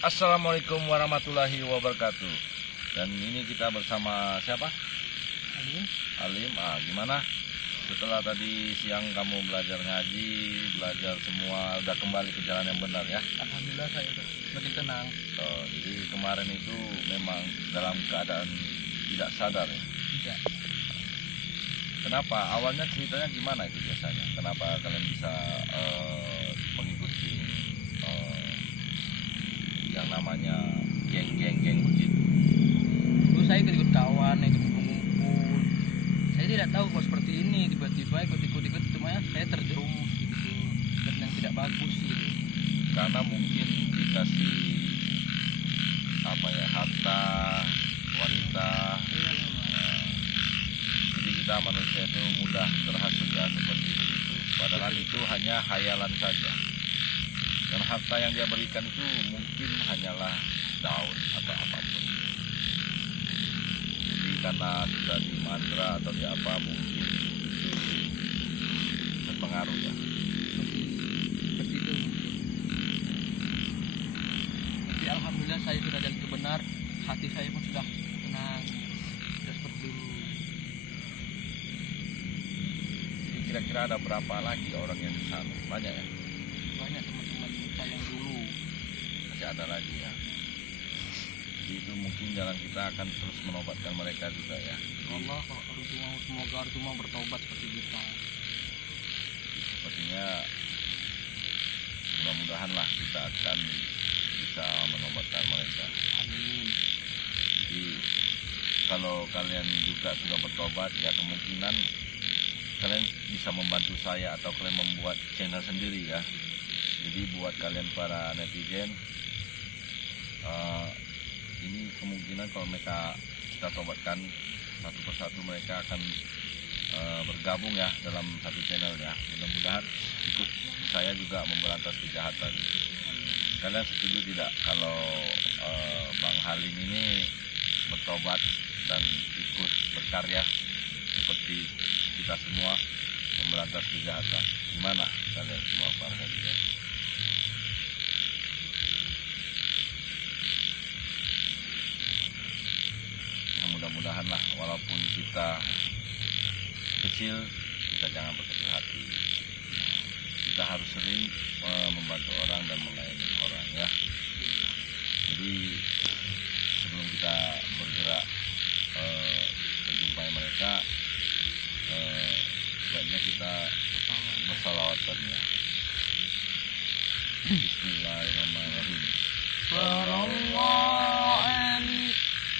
Assalamualaikum warahmatullahi wabarakatuh. Dan ini kita bersama siapa? Alim. Alim. Gimana? Setelah tadi siang kamu belajar ngaji, belajar semua, udah kembali ke jalan yang benar ya? Alhamdulillah saya udah semakin tenang. Jadi kemarin itu memang dalam keadaan tidak sadar ya? Tidak. Kenapa? Awalnya ceritanya gimana itu biasanya? Kenapa kalian bisa mengikuti yang namanya geng begitu? Dulu saya ikut kawan, ikut ngumpul. Saya tidak tahu kok seperti ini. Tiba-tiba ikut cuma saya terjerumus gitu. Dan yang tidak bagus gitu. Karena mungkin dikasih harta, wanita. Jadi kita manusia itu mudah terhasut ya seperti itu. Padahal itu hanya khayalan saja. Dan harta yang dia berikan itu mungkin hanyalah daun atau apapun. Jadi karena sudah di mantra atau di apa, mungkin itu berpengaruh ya. Seperti itu. Tapi alhamdulillah saya sudah jalan benar. Hati saya pun sudah tenang. Sudah seperti dulu. Jadi kira-kira ada berapa lagi orang yang di sana? Banyak ya? Banyak teman-teman saya yang dulu. Masih ada lagi ya. Jadi itu mungkin jalan kita akan terus menobatkan mereka juga ya. Allah semoga harus mau bertobat seperti kita. Sepertinya mudah-mudahan lah kita akan bisa menobatkan mereka. Amin. Jadi kalau kalian juga sudah bertobat ya, kemungkinan kalian bisa membantu saya atau kalian membuat channel sendiri ya. Jadi buat kalian para netizen, ini kemungkinan kalau mereka kita tobatkan satu persatu, mereka akan bergabung ya dalam satu channel ya. Mudah-mudahan ikut saya juga memberantas kejahatan. Kalian setuju tidak kalau Bang Halim ini bertobat dan ikut berkarya seperti kita semua memberantas kejahatan? Gimana kalian semua para netizen? Mudah-mudahan lah, walaupun kita kecil, kita jangan berkecil hati. Kita harus sering membantu orang dan melayani orang ya. Jadi sebelum kita bergerak menjumpai mereka, sebaiknya kita bersalawat padanya. Bismillahirrahmanirrahim.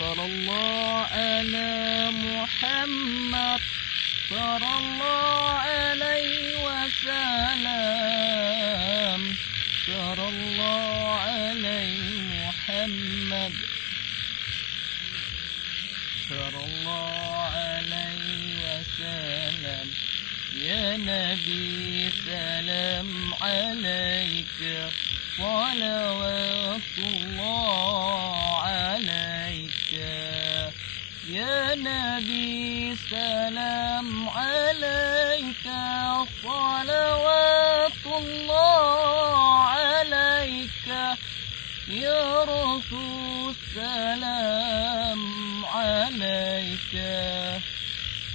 Sallallahu ala Muhammad sallallahu alaihi wasallam. Sallallahu alaihi Muhammad sallallahu alaihi wasallam. Ya Nabi salam alaika salawatullah alaika. Ya Nabi salam alaika salawatullah alaika. Ya Rasul salam alaika.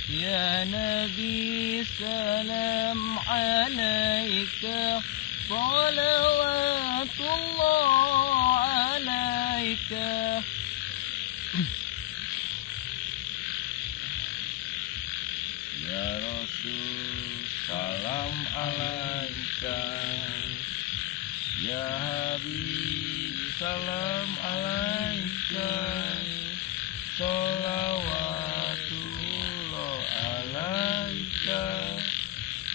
Ya Nabi salam alaika salawatullah alaika. Ya Rasul salam alaika. Ya Habib salam alaika. Sholawatullah alaika.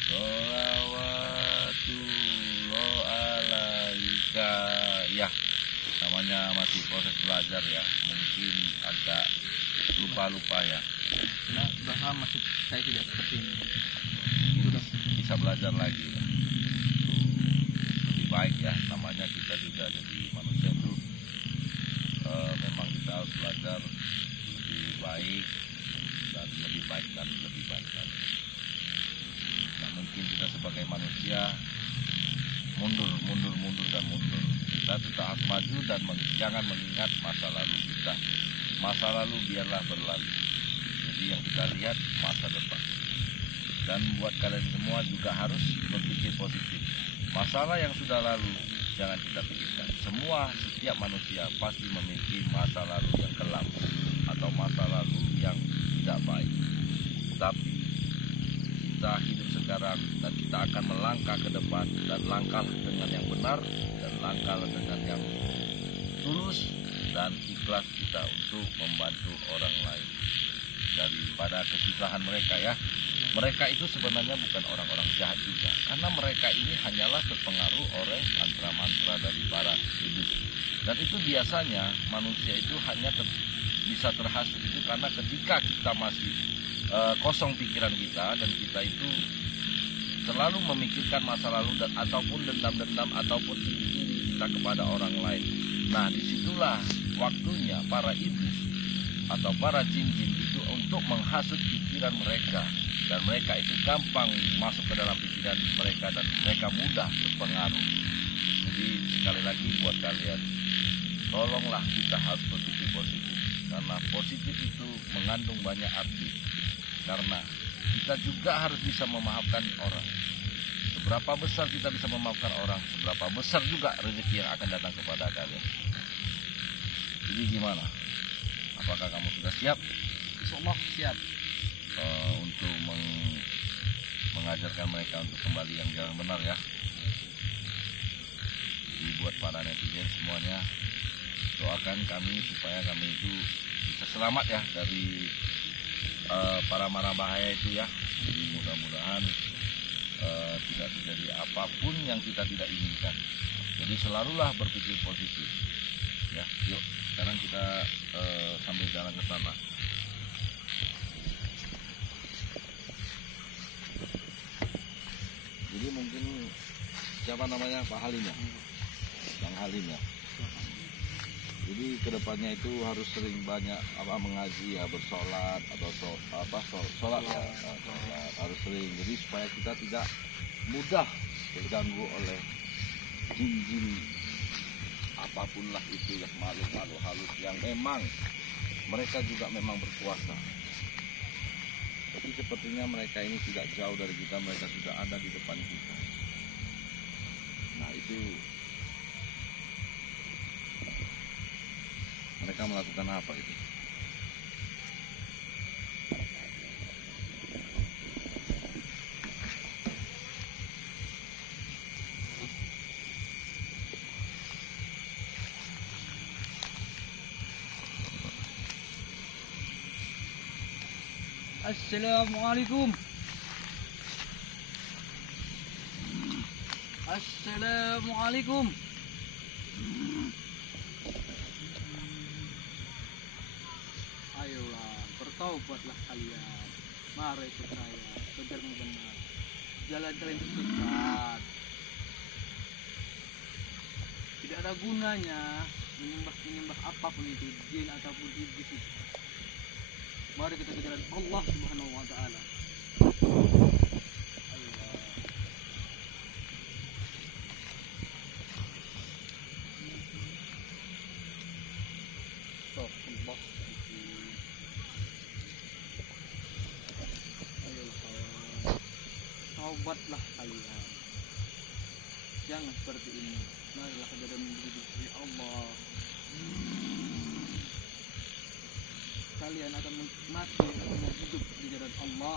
Sholawatullah alaika. Ya, namanya masih proses belajar ya, mungkin agak lupa-lupa ya. Nah, sudah lama saya tidak seperti ini. Sudah bisa belajar lagi ya. Lebih baik ya, namanya kita juga jadi manusia itu memang kita harus belajar lebih baik dan lebih baik dan lebih baik lagi. Nah, mungkin kita sebagai manusia mundur dan mundur. Kita tetap harus maju dan jangan mengingat masa lalu kita. Masa lalu biarlah berlalu. Jadi yang kita lihat masa depan. Dan buat kalian semua juga harus berpikir positif. Masalah yang sudah lalu jangan kita pikirkan. Setiap manusia pasti memiliki masa lalu yang kelam atau masa lalu yang tidak baik. Tapi kita hidup sekarang dan kita akan melangkah ke depan, dan langkah dengan yang benar dan langkah dengan yang tulus dan ikhlas kita untuk membantu orang lain daripada kesusahan mereka ya. Mereka itu sebenarnya bukan orang-orang jahat juga, karena mereka ini hanyalah terpengaruh oleh mantra-mantra dari para iblis. Dan itu biasanya manusia itu hanya bisa terhasut itu karena ketika kita masih kosong pikiran kita, dan kita itu selalu memikirkan masa lalu dan ataupun dendam-dendam ataupun iri kita kepada orang lain. Nah, disitulah waktunya para iblis atau para jin-jin itu untuk menghasut pikiran mereka, dan mereka itu gampang masuk ke dalam pikiran mereka dan mereka mudah terpengaruh. Jadi sekali lagi buat kalian, tolonglah kita harus berpikir positif, karena positif itu mengandung banyak arti. Karena kita juga harus bisa memaafkan orang. Seberapa besar kita bisa memaafkan orang, seberapa besar juga rezeki yang akan datang kepada kalian. Jadi gimana? Apakah kamu sudah siap? Insyaallah siap. Untuk mengajarkan mereka untuk kembali yang jalan benar ya. Jadi buat para netizen semuanya, doakan kami supaya kami itu bisa selamat ya dari para mara bahaya itu ya. Jadi mudah-mudahan tidak terjadi apapun yang kita tidak inginkan. Jadi selalulah berpikir positif ya. Yuk sekarang kita sambil jalan ke sana. Jadi mungkin siapa namanya, Pak Halim ya, Bang Halim ya. Jadi kedepannya itu harus sering banyak mengaji ya, bersolat atau sholat ya, sholat harus sering. Jadi supaya kita tidak mudah terganggu oleh jin-jin apapun lah itu, yang makhluk halus yang memang mereka juga memang berkuasa. Tapi sepertinya mereka ini tidak jauh dari kita, mereka sudah ada di depan kita. Nah itu mereka melakukan apa itu? Assalamualaikum. Assalamualaikum. Ayolah, bertaubatlah kalian. Mari ikut saya, benar benar. Jalan kalian itu sesat. Tidak ada gunanya menyembah apapun itu, jin ataupun iblis itu. Mari kita ke jalan Allah Subhanahu wa taala. Taubatlah kalian. Jangan seperti ini. Marilah ke jalan menuju Allah. Kalian akan mati atau hidup di jalan Allah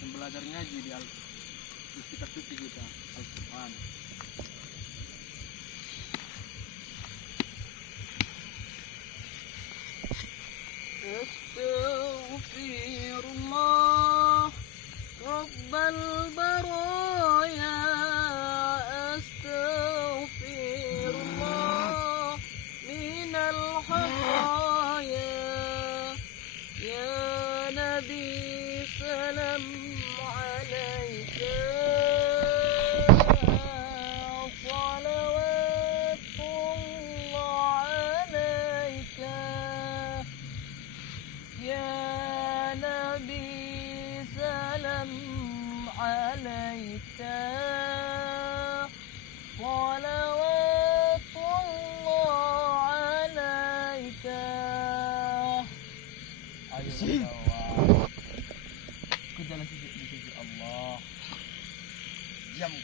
dan belajar ngaji di kitab suci kita, Al-Quran. Astaghfirullah Rabbal baraya, astaghfirullah minal khataya. Salam alaika, salawatullah alaika, ya Nabi, salam alaika. Salawatullah alaika. Ayo bertawab ke jalan di sisi Allah. Diam.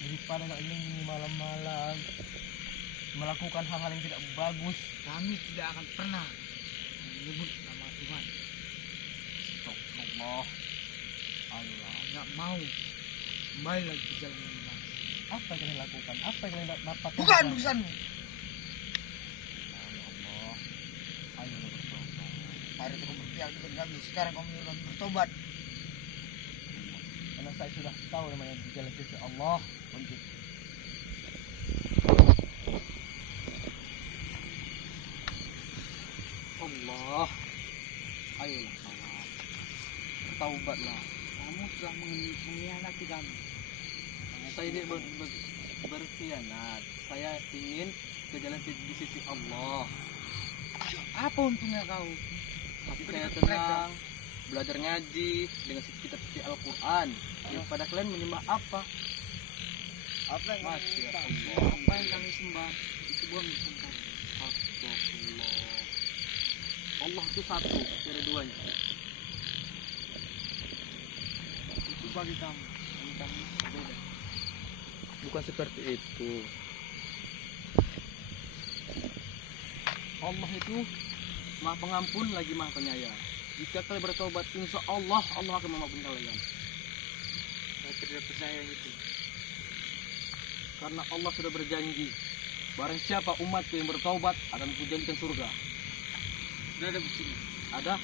Daripada nggak ini malam-malam melakukan hal-hal yang tidak bagus. Kami tidak akan pernah menyebut nama Tuhan. Astagfirullah. Allah. Nggak mau kembali lagi ke jalan yang benar. Apa yang kalian lakukan? Apa yang kalian dapat? Bukan urusanmu. Ya Allah. Ayo bertobat. Hari itu kau berpihak dengan kami. Sekarang kau menyuruh kami bertobat. Karena saya sudah tahu namanya di jalan sisi Allah. Untuk Allah. Ayolah kawan. Bertaubatlah. Kamu telah mengkhianati kami. Saya ini berkhianat. Saya ingin ke jalan di sisi Allah. Apa untungnya kau? Hati Ikut saya ikut tenang, belajar ngaji dengan kitab suci Al-Quran. Daripada kalian menyembah apa? Apa yang kami Masya minta? Allah. Apa yang kami sembah? Itu bukan disembah. Astagfirullah. Allah itu satu, tiada duanya. Itu bagi kamu. Bagi kami berbeda. Bukan seperti itu. Allah itu Maha Pengampun lagi Maha Penyayang. Jika kalian bertobat, insya Allah Allah akan mengampuni kalian. Saya tidak percaya itu. Karena Allah sudah berjanji, barang siapa umatku yang bertobat akan kujanjikan surga. Sudah ada buktinya. Ada?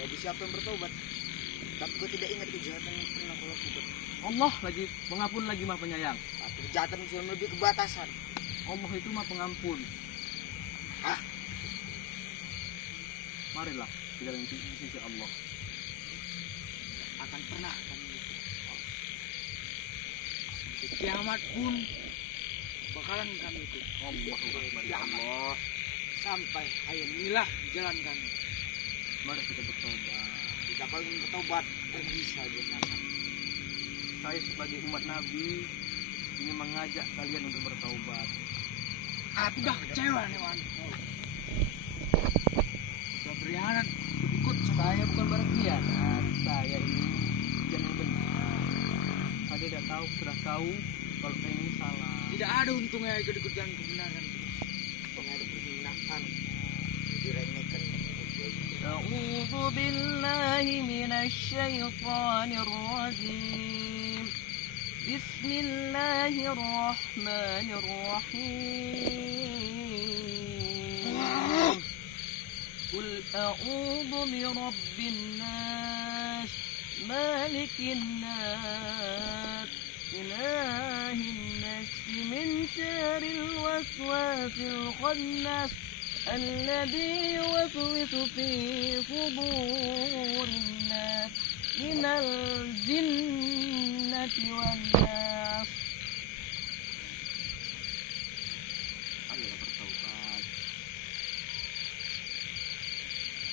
Jadi siapa yang bertobat? Tapi kau tidak ingat kejahatan yang pernah kau lakukan. Allah lagi Pengampun lagi Maha Penyayang. Tapi kejahatan sudah melebihi kebatasan. Allah itu Maha Pengampun. Hah? Marilah kita di sisi Allah. Akan pernah kami itu. Sampai kiamat pun bakalan kami itu. Allahu Akbar. Ya Kiamat. Allah. Sampai ayo inilah jalan kami. Mari kita bertobat. Jika kau ingin bertobat, pergi saja sana. Saya sebagai umat Nabi ingin mengajak kalian untuk bertaubat. Aku dah kecewa nih Wan. Sudah berkhianat, ikut Saya bukan berkhianat. Saya ini yang benar. Saya tidak tahu, sudah tahu kalau saya ini salah. tidak ada untungnya ikut-ikut jalan kebenaran. Hanya ada penghinaan, diremehkan. أعوذ بالله من الشيطان الرجيم بسم الله الرحمن الرحيم قل أعوذ برب الناس مالك الناس إله الناس من شر الوسواس الخناس الذي يوسوس في صدور الناس من الجنة والناس. Ayo bertaubat.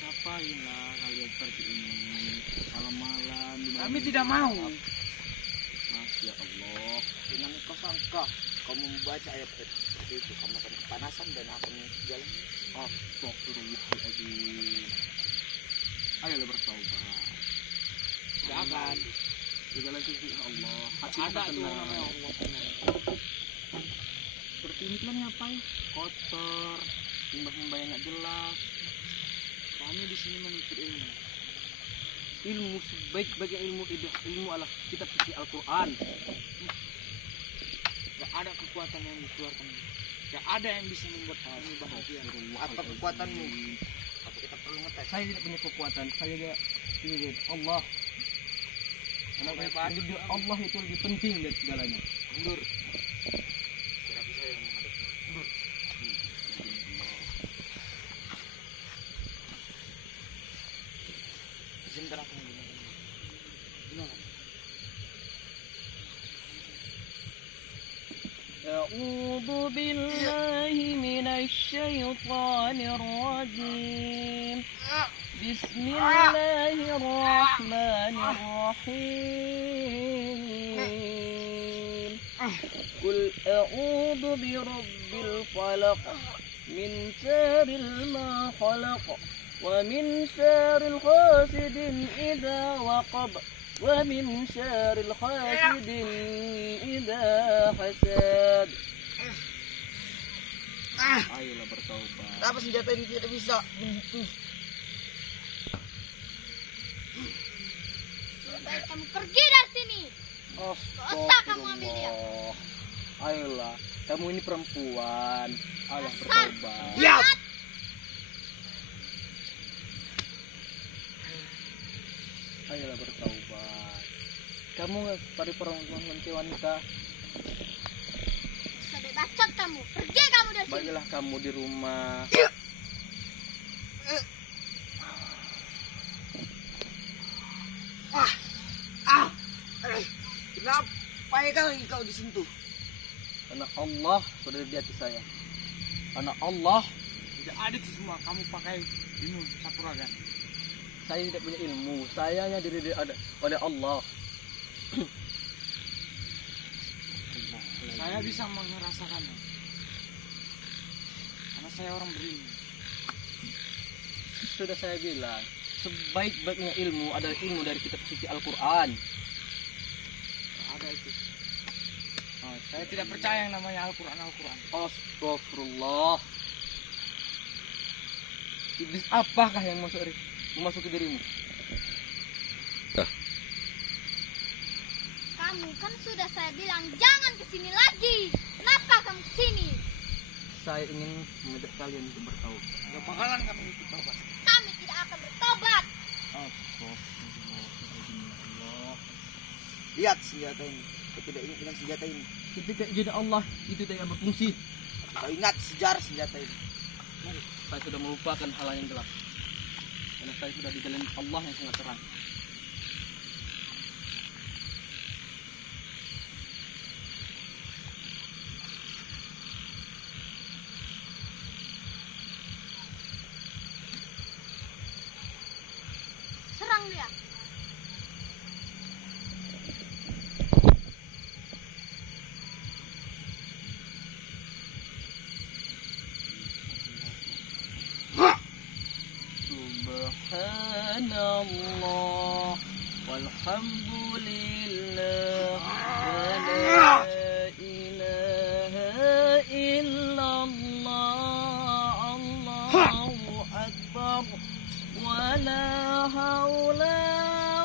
Ngapainlah kalian seperti ini malam-malam? Kami tidak mau. Masya Allah. Dengan kau sangka kau membaca ayat seperti itu, kamu akan kepanasan dan akan jalan. Astagfirullahaladzim. Ayolah bertaubat. Tidak akan. Di jalan sisi Allah. Hati Ada kita tuh tenang. namanya Allah tenang. Seperti ini kan ngapain? Kotor, limbah-limbah yang nggak jelas. Kami di sini menuntut ilmu. Ilmu sebaik-baiknya ilmu adalah kitab suci Al-Quran. Tidak ada kekuatan yang dikeluarkan. Tidak ada yang bisa membuat kami bahagia. Apa kekuatanmu? Apa kita perlu ngetes? Saya tidak punya kekuatan. Saya tidak ini Allah. Karena hidup Allah itu lebih penting dari segalanya. Mundur. Biar aku saya yang menghadapi. Mundur. Sebentar aku menggunakan. Gimana? أعوذ بالله من الشيطان الرجيم بسم الله الرحمن الرحيم Qul a'udzu birabbil falaq min syarril ma khalaq wa min syarril hasidin idza waqab wa min syarril hasidin idza hasad. Ayolah bertaubat. Kenapa senjata ini tidak bisa begitu? Baik kamu pergi dari sini. Dosa kamu ambil dia. Ayolah, kamu ini perempuan. Ayolah bertobat. Ya. Ayolah bertaubat. Kamu pada perempuan nanti wanita. Sudah bacot kamu. Pergi kamu dari sini. Baiklah kamu di rumah. Kenapa ya kau disentuh? Karena Allah sudah di hati saya. Karena Allah, Tidak ada itu semua. Kamu pakai ini saturagan. saya tidak punya ilmu. Saya hanya diri oleh Allah. Saya bisa merasakannya. Karena saya orang berilmu. Sudah saya bilang, sebaik-baiknya ilmu adalah ilmu dari kitab suci Al-Quran. Ada itu. Saya tidak percaya yang namanya Al-Quran. Astagfirullah. Iblis apakah yang memasuki dirimu? Kamu kan sudah saya bilang jangan kesini lagi. Kenapa kamu kesini? Saya ingin mengajak kalian untuk bertaubat. Gak bakalan kami ikut tobat. Kami tidak akan bertobat. Astagfirullah. Lihat senjata ini. Kau tidak ingat dengan senjata ini. Ketika izin Allah itu tidak berfungsi. Kau ingat sejarah senjata ini. Saya sudah melupakan hal yang gelap. Karena saya sudah di jalan Allah yang sangat terang. Serang dia. Subhanallah walhamdulillah wa la ilaha illallah Allahu akbar wa la haula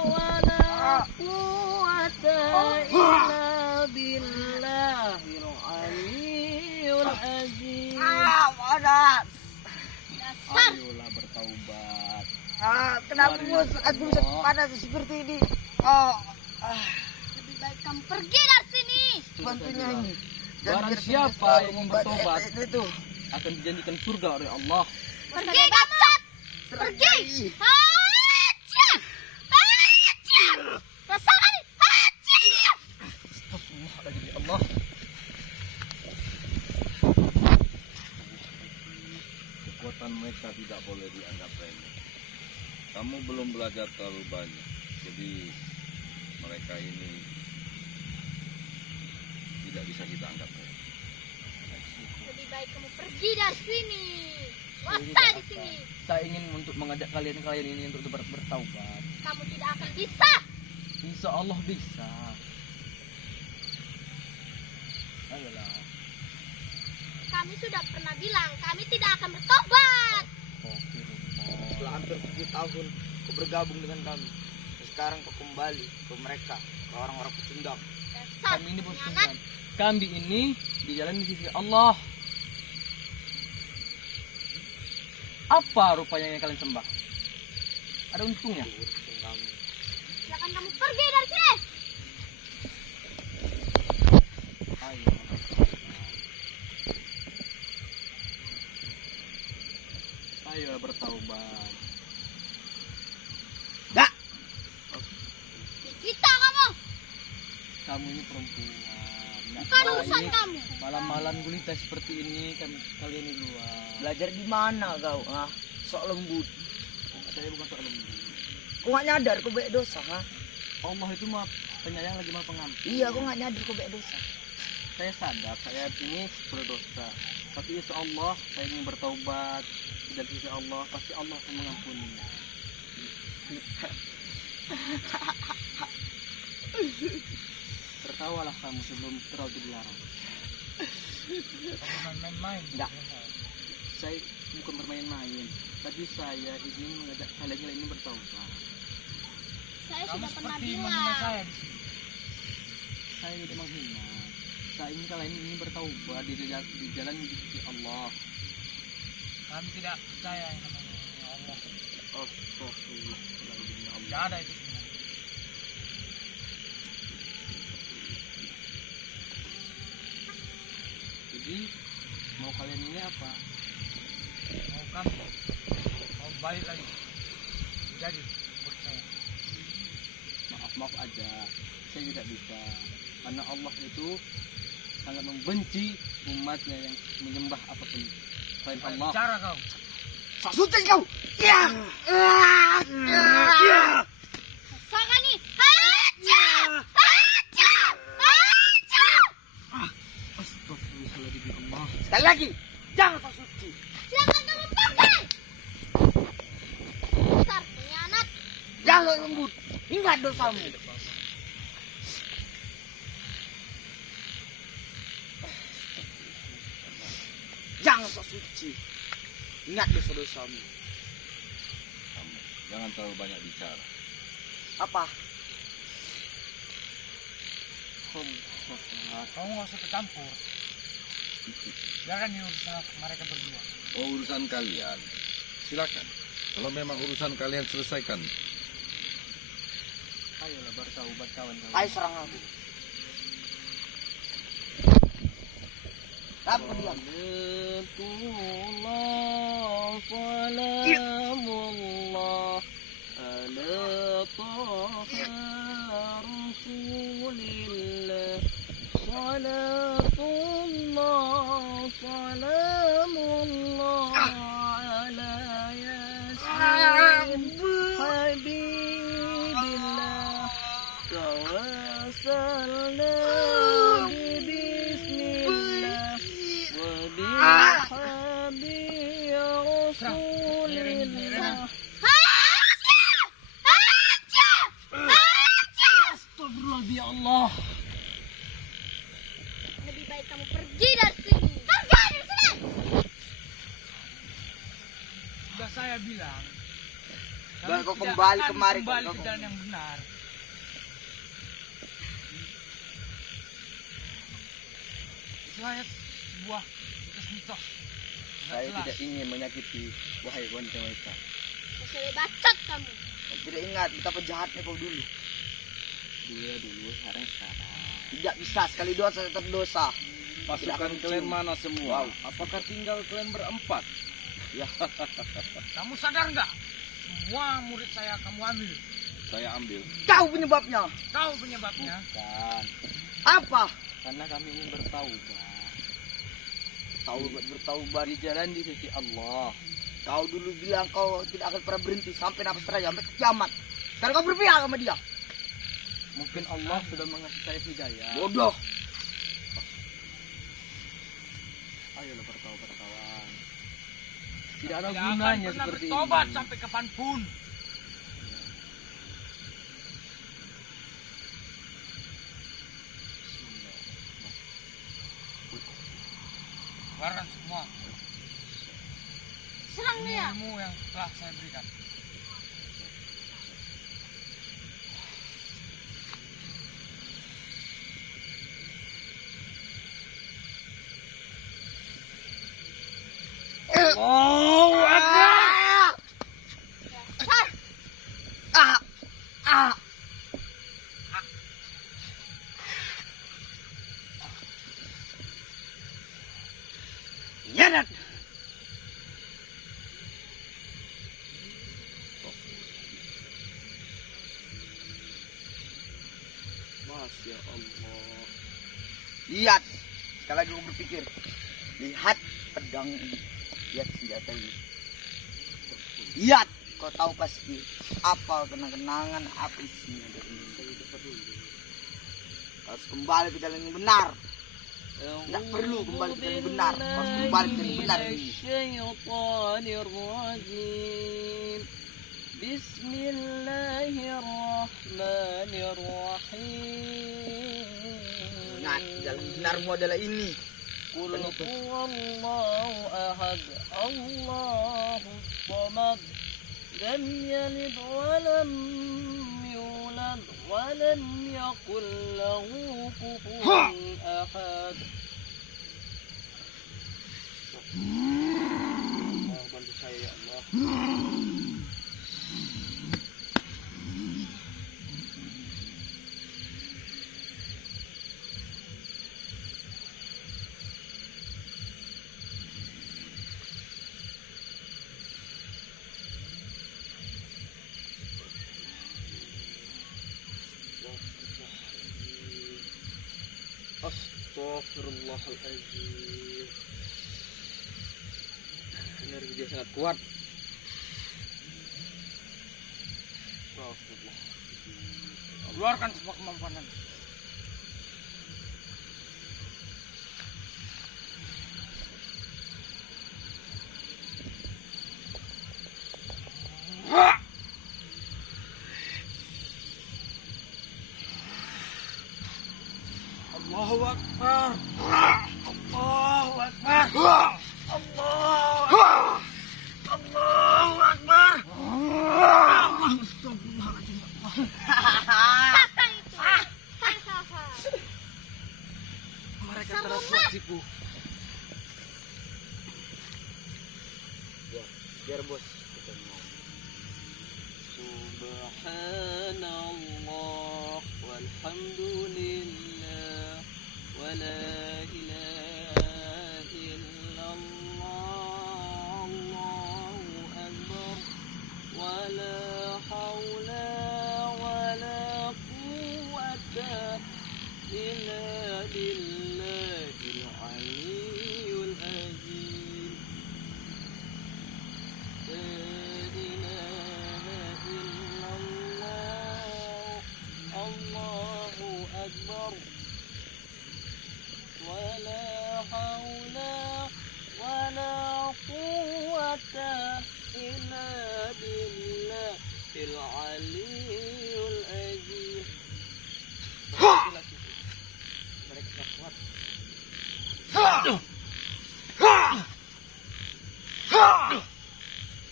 wa la quwwata illa billahil aliyyil azim. Panas. Dasar. Ayolah bertaubat. Kenapa Mari, aku bisa Allah. panas seperti ini? Lebih baik kamu pergi dari sini. Bantunya ini. Barang biar siapa selalu yang membuat bertobat itu. akan dijanjikan surga oleh Allah. Pergi kamu. Pergi. Hacia. Hacia. Rasakan. Hacia. Astagfirullahaladzim ya Allah. Kekuatan mereka tidak boleh dianggap remeh. Kamu belum belajar terlalu banyak, jadi mereka ini tidak bisa kita anggap remeh. Lebih baik kamu pergi dari sini. Puasa di sini. Saya ingin untuk mengajak kalian ini untuk bertaubat. Kamu tidak akan bisa. Insya Allah bisa. Ayolah. Kami sudah pernah bilang kami tidak akan bertobat. Setelah hampir 7 tahun kau bergabung dengan kami. Dan sekarang kau kembali ke mereka, ke orang-orang pecundang. Dasar Kami ini pengkhianat. bersumpah. Kami ini di jalan di sisi Allah. Apa rupanya yang kalian sembah? Ada untungnya? Itu urusan kami. Silakan kamu pergi dari sini. Ayo. Ayo bertaubat. Dak, Kita kamu. Kamu ini perempuan. Nggak Bukan baik. urusan kamu. Malam-malam gulita seperti ini kan kalian di luar. belajar di mana kau? Ah, sok lembut. Saya bukan sok lembut. Kau nggak nyadar kau banyak dosa, ha? Allah itu mah penyayang lagi mah pengampun. Iya, kau nggak nyadar kau banyak dosa. saya sadar saya ini berdosa, tapi insya Allah saya ingin bertaubat, dan insya Allah pasti Allah akan mengampuni. Tertawalah kamu sebelum terlalu dilarang. Main-main. Enggak. Saya bukan bermain-main, tapi saya ingin mengajak kalian ini bertaubat. Saya Kamu sudah pernah seperti menghina bilang. saya di sini. Saya tidak menghina. Saya ingin kalian ini bertaubat di jalan di Allah. Kami tidak percaya yang namanya Allah. Astagfirullahaladzim, ya Allah. Tidak ada itu sebenarnya. Jadi mau kalian ini apa? Mau kami mau balik lagi. Jadi buat saya. Maaf aja, saya tidak bisa, karena Allah itu sangat membenci umatnya yang menyembah apapun selain Allah. Bicara kau. Sasutin kau! Ya! Saka nih. Haja! Haja! Haja! Astagfirullahaladzim, ya Allah. Sekali lagi. Jangan sok suci. Silakan kamu pakai. Besar pengkhianat. Jangan lembut. Ingat dosamu. Jangan sok suci. Ingat dosa-dosamu. Kamu jangan terlalu banyak bicara. Apa? Allah. Kamu nggak usah bercampur. Biarkan ini urusan mereka berdua. Oh, urusan kalian. Silakan. Kalau memang urusan kalian selesaikan. Ayolah bertaubat kawan-kawan. Ayo serang aku. Apa bilang? Salamullah ala taha rasulillah. Salatullah salamullah ala yasin habibillah. Tawassalna bismillah wa bihabi rasulillah. Haja! Haja! Haja! Astagfirullah ya Allah. Lebih baik kamu pergi dari sini. Pergi dari sini. Sudah saya bilang. Dan kau kami tidak kembali akan kemari, Kembali kau- ke jalan yang benar. Itulah sebuah mitos-mitos. Saya Jelas. tidak ingin menyakiti wahai wanita-wanita. Masih bacot kamu. Saya tidak ingat betapa jahatnya kau dulu. Dulu sekarang. Tidak bisa, sekali dosa tetap dosa. Pasukan kalian mana semua? Apakah tinggal kalian berempat? Kamu sadar nggak? Semua murid saya kamu ambil. Saya ambil. Kau penyebabnya. Kau penyebabnya. Bukan, Apa? karena kami ingin bertaubat. Bertaubat. Di jalan di sisi Allah. Kau dulu bilang kau tidak akan pernah berhenti sampai nafas terakhir, sampai kiamat. Sekarang kau berpihak sama dia. Mungkin Allah sudah mengasih saya hidayah. Bodoh. Ayolah bertaubat kawan. Tidak ada Tidak akan gunanya pernah seperti bertobat ini. sampai kapanpun. Keluarkan semua Serang dia. ilmu yang telah saya berikan. Oh, Dasar. Ya, Dad. Masya Allah. Lihat. Sekali lagi kau berpikir. Lihat pedang ini. Lihat senjata ini. Lihat. Kau tahu pasti apa kenang-kenangan, apa isinya dari ini. Harus kembali ke jalan yang benar. Tidak perlu kembali ke yang benar. Harus kembali ke yang benar ini. Bismillahirrahmanirrahim. Ingat, jalan benarmu adalah ini. Qul huwallahu ahad, Allahus samad, lam yalid wa lam yulad wa lam yakul lahu kufuwan ahad. Allah bantu saya ya Allah. Astaghfirullahaladzim. Energi dia sangat kuat. Astagfirullah. Keluarkan semua kemampuan Anda. Allahu Akbar. Allahu Akbar. Allahu Akbar. Allahu Akbar. Siapa itu? Hahaha. Mereka Sama terus Mas. siku. Biar bos kita ngomong. Subhanallah walhamdulillah wa la ilaha illallah, Allahu akbar, wa la hawla wa la quwwata illa billahil aliyyil azim. Allahu Akbar, wala hawla wala quwwata illa billahil aliyyil azim. Mereka kuat.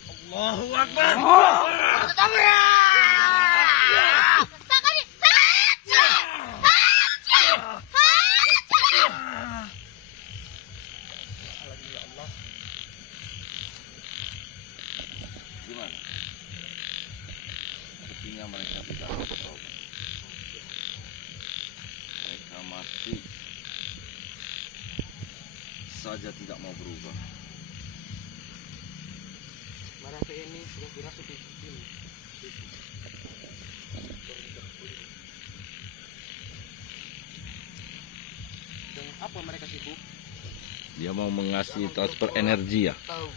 Allahu Akbar. Sakit. Haja. Gimana? Sepertinya mereka tidak bertobat. Mereka masih saja tidak mau berubah. Mereka ini sudah dirasuki ini. Dan apa mereka sibuk? Dia mau mengasih transfer energi ya. Tahu.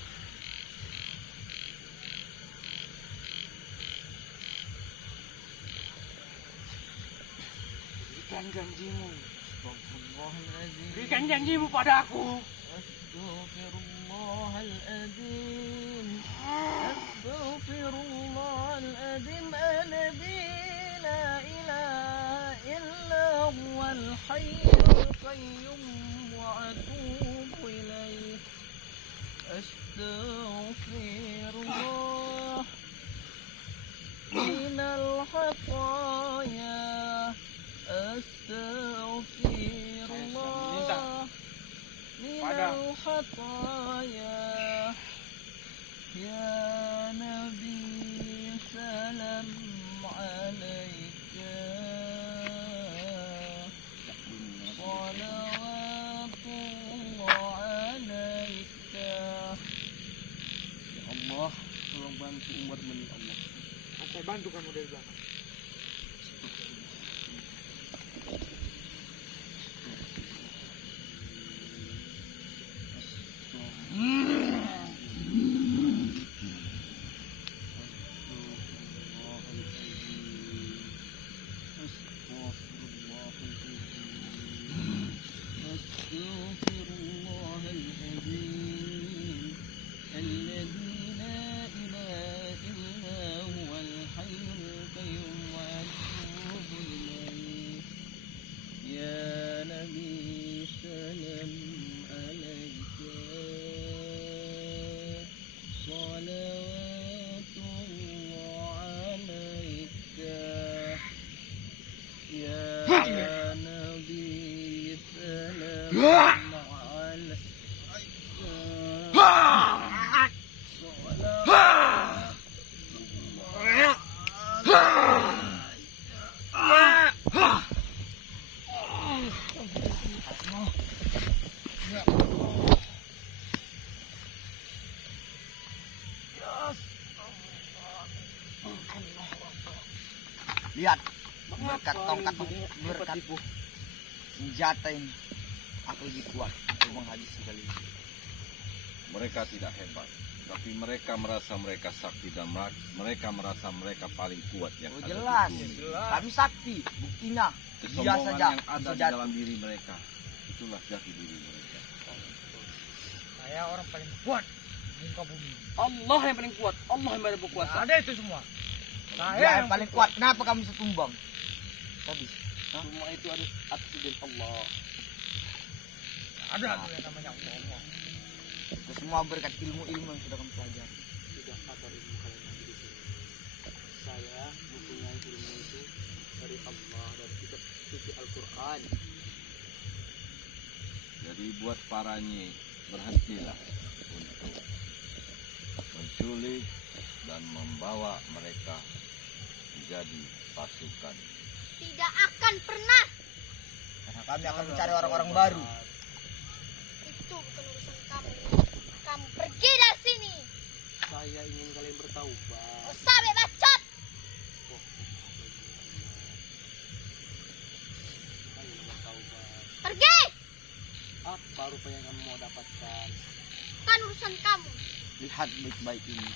Berikan janjimu. Astagfirullahaladzim. Berikan janjimu padaku. Astaghfirullahaladzim. Astaghfirullahaladzim. Alladzi la ilaha illa huwal hayyul qayyum wa atubu ilaih. Astaghfirullah minal khataya. Astaghfirullah minal khataya. Ya Nabi salam alaika, salawatullah alaika. Ya Allah, tolong bantu umatmu ini Allah. Saya bantu kamu dari belakang. أستغفر الله العظيم الذي لا إله إلا هو الحي القيوم وأتوب إليه يا نبي سلام عليك صلوات الله عليك يا نبي سلام عليك Lihat berkat tongkat berkat senjata ini aku lebih kuat untuk menghabisi kali ini. Mereka tidak hebat, tapi mereka merasa mereka sakti dan mereka merasa mereka paling kuat yang Oh, ada jelas. di bumi. Kami sakti, buktinya dia Kesombongan saja yang ada bisa di jatuh. dalam diri mereka, itulah jati diri mereka. Saya orang paling kuat di muka bumi. Allah yang paling kuat, Allah yang paling berkuasa. Ada itu semua. Dia yang paling kuat. Kenapa kamu bisa tumbang? Tadi Semua itu ada atas izin Allah. Ada tuh yang namanya Allah. itu semua berkat ilmu-ilmu yang sudah kamu pelajari. Tidak ada ilmu kalian lagi di sini. Saya mempunyai ilmu itu dari Allah, dari kitab suci Al-Quran. Jadi buat para nyi, berhentilah untuk menculik dan membawa mereka menjadi pasukan. Tidak akan pernah. Karena kami akan mencari orang-orang baru. Itu bukan urusan kamu. Kamu pergi dari sini. Saya ingin kalian bertaubat. Oh, sampai bacot. Ayo bertaubat. Pergi. Apa rupa yang kamu mau dapatkan? Bukan urusan kamu. Lihat baik-baik ini.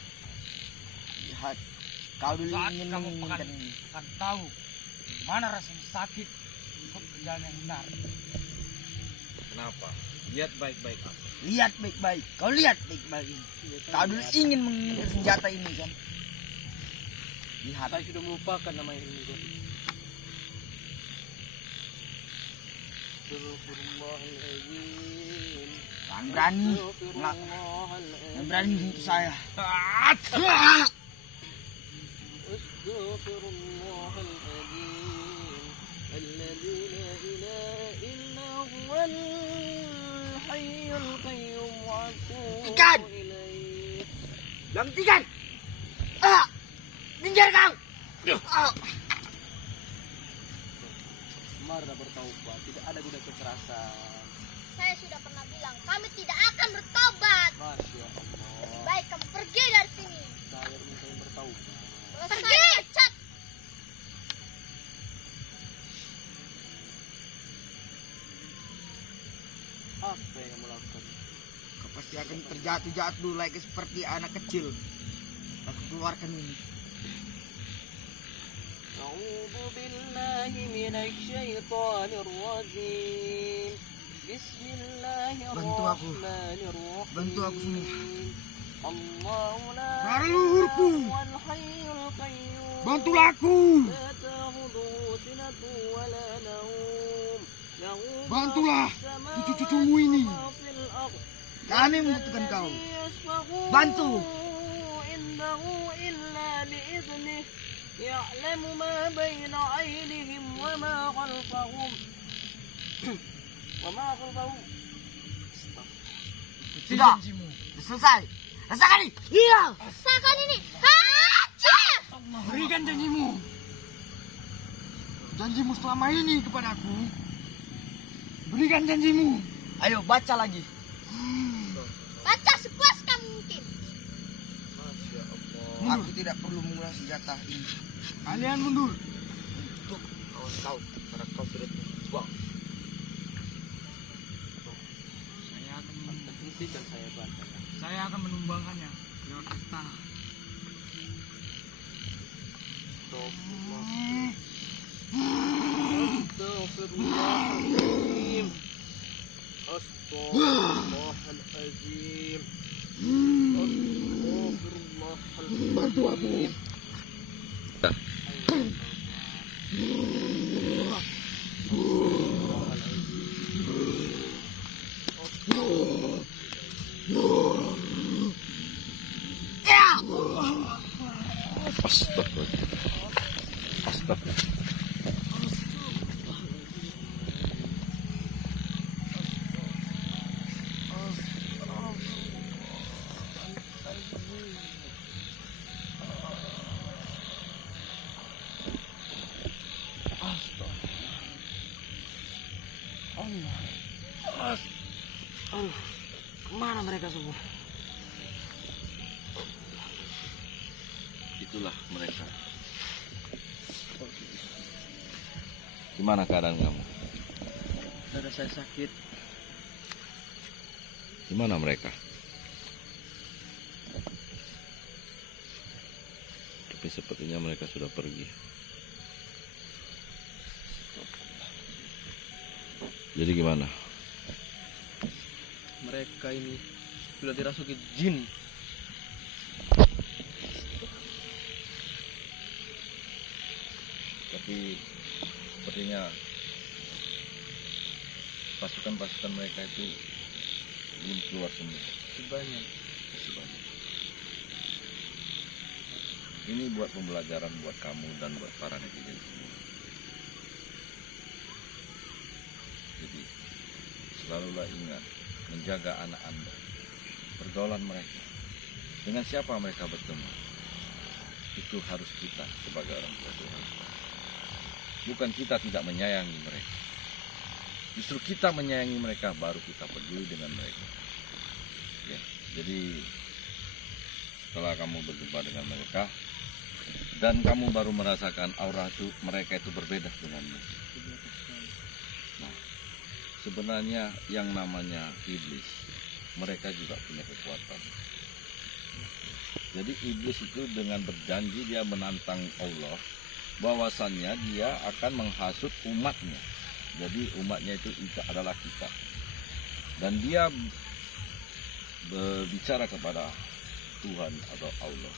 Lihat. Kau dulu Saat ingin kamu menginginkan ini. Akan tahu mana rasanya sakit ikut jalan yang benar. Kenapa? Lihat baik-baik aku. Lihat baik-baik. Kau lihat baik-baik ini. Kau dulu ingin menginginkan senjata ini kan? Lihat. Saya sudah melupakan nama ini. Astagfirullahaladzim. Jangan berani. Jangan berani menyentuh saya. أستغفر الله العظيم الذي لا إله إلا هو الحي القيوم وأتوب Ikan! إليه. Hentikan! Minggir kau! Mari bertaubat, tidak ada guna kekerasan. Saya sudah pernah bilang kami tidak akan bertobat. Masya Allah. Lebih baik kamu pergi dari sini. Saya minta yang bertaubat. Pergi. Cat. Apa yang kamu lakukan? Kau pasti akan terjatuh-jatuh dulu lagi seperti anak kecil. Aku keluarkan ini. أعوذ بالله من الشيطان الرجيم بسم الله Bantu aku. الرحمن الرحيم Bantu aku semua. الله لا Cari luhurku. إله هو الحي القيوم Bantulah aku! لا تأخذه سنة ولا نوم له ما Bantulah في السماوات cucu-cucumu ini. وما في الأرض. Kami membutuhkan kau. الذي يشفع Bantu. عنده إلا بإذنه يعلم ما بين أيديهم وما خلفهم وما خلفهم. Sudah. Selesai. Rasakan ini. Iya. Rasakan ini. Haja. Berikan janjimu. Janjimu selama ini kepadaku. Berikan janjimu. Ayo baca lagi. Baca sepuas kamu mungkin. Masya Allah. Aku tidak perlu menggunakan senjata ini Kalian mundur. untuk kawan kau karena kau sudah berjuang. Hentikan saya baca. Saya akan menumbangkannya lewat istana. Astagfirullahaladzim. Astaghfirullahaladzim. Astaghfirullahaladzim. Bantu aku. Astagfirullah. Astagfirullah. Kemana mereka semua? Itulah mereka. Gimana keadaan kamu? Dada saya sakit. Gimana mereka? Tapi sepertinya mereka sudah pergi. Jadi gimana? Mereka ini sudah dirasuki jin. Tapi sepertinya pasukan-pasukan mereka itu belum keluar semua. Sebanyak. Masih banyak. Ini buat pembelajaran buat kamu dan buat para netizen semua. Jadi selalulah ingat menjaga anak Anda, pergaulan mereka, dengan siapa mereka bertemu. Itu harus kita sebagai orang tua Tuhan. Bukan kita tidak menyayangi mereka. Justru kita menyayangi mereka, baru kita peduli dengan mereka. Ya, jadi setelah kamu berjumpa dengan mereka dan kamu baru merasakan aura itu, mereka itu berbeda denganmu. Nah, sebenarnya yang namanya iblis, mereka juga punya kekuatan. Jadi iblis itu dengan berjanji dia menantang Allah bahwasannya dia akan menghasut umatnya. Jadi umatnya itu adalah kita. Dan dia berbicara kepada Tuhan atau Allah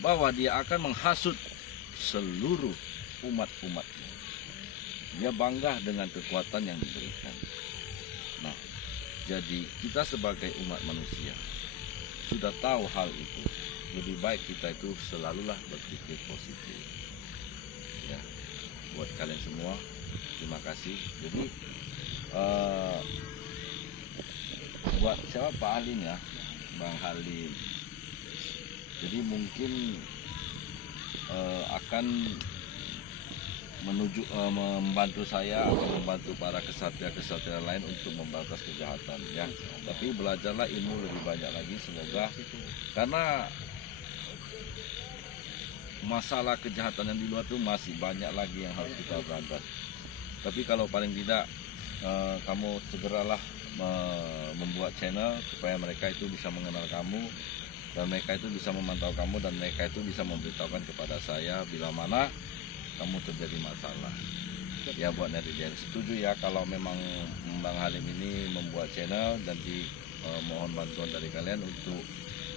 bahwa dia akan menghasut seluruh umat-umatnya. Dia bangga dengan kekuatan yang diberikan. Nah, jadi kita sebagai umat manusia sudah tahu hal itu. Lebih baik kita itu selalulah berpikir positif. Ya, buat kalian semua terima kasih. Jadi buat siapa Pak Halim ya, Bang Halim. Jadi mungkin akan menuju membantu saya atau membantu para kesatria-kesatria lain untuk memberantas kejahatan ya. Tapi belajarlah ilmu lebih banyak lagi semoga, karena masalah kejahatan yang di luar itu masih banyak lagi yang harus kita berantas. Tapi kalau paling tidak kamu segeralah membuat channel supaya mereka itu bisa mengenal kamu dan mereka itu bisa memantau kamu dan mereka itu bisa memberitahukan kepada saya bila mana kamu terjadi masalah. Ya buat netizen setuju ya kalau memang Bang Halim ini membuat channel, dan mohon bantuan dari kalian untuk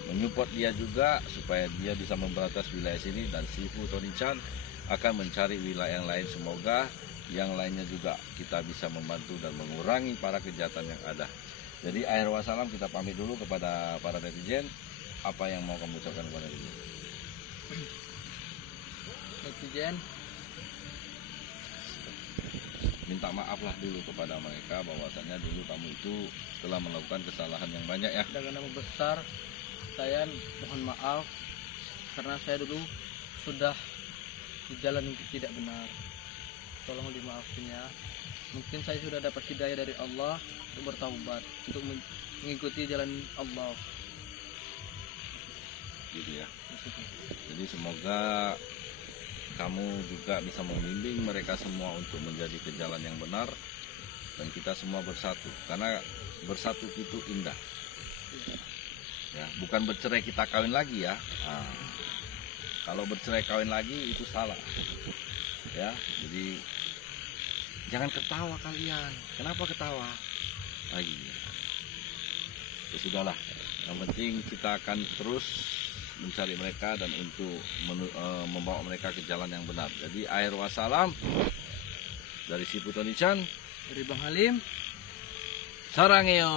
menyupport dia juga supaya dia bisa memberantas wilayah sini, dan Sifu Tony Chan akan mencari wilayah yang lain. Semoga yang lainnya juga kita bisa membantu dan mengurangi para kejahatan yang ada. Jadi akhir wassalam, kita pamit dulu kepada para netizen. Apa yang mau kamu ucapkan kepada netizen? Netizen Minta maaflah dulu kepada mereka bahwasannya dulu kamu itu telah melakukan kesalahan yang banyak ya. dengan nama besar saya mohon maaf karena saya dulu sudah di jalan yang tidak benar. Tolong dimaafin ya. Mungkin saya sudah dapat hidayah dari Allah untuk bertaubat, untuk mengikuti jalan Allah. Gitu ya. Jadi semoga kamu juga bisa membimbing mereka semua untuk menjadi ke jalan yang benar, dan kita semua bersatu, karena bersatu itu indah ya. Bukan bercerai kita kawin lagi ya. Nah, kalau bercerai kawin lagi itu salah ya. Jadi jangan ketawa kalian. Kenapa ketawa? lagi. Ya sudahlah, yang penting kita akan terus mencari mereka dan untuk membawa mereka ke jalan yang benar. Jadi akhir wassalam dari si Putonichan, Dari Bang Halim. sarangeo.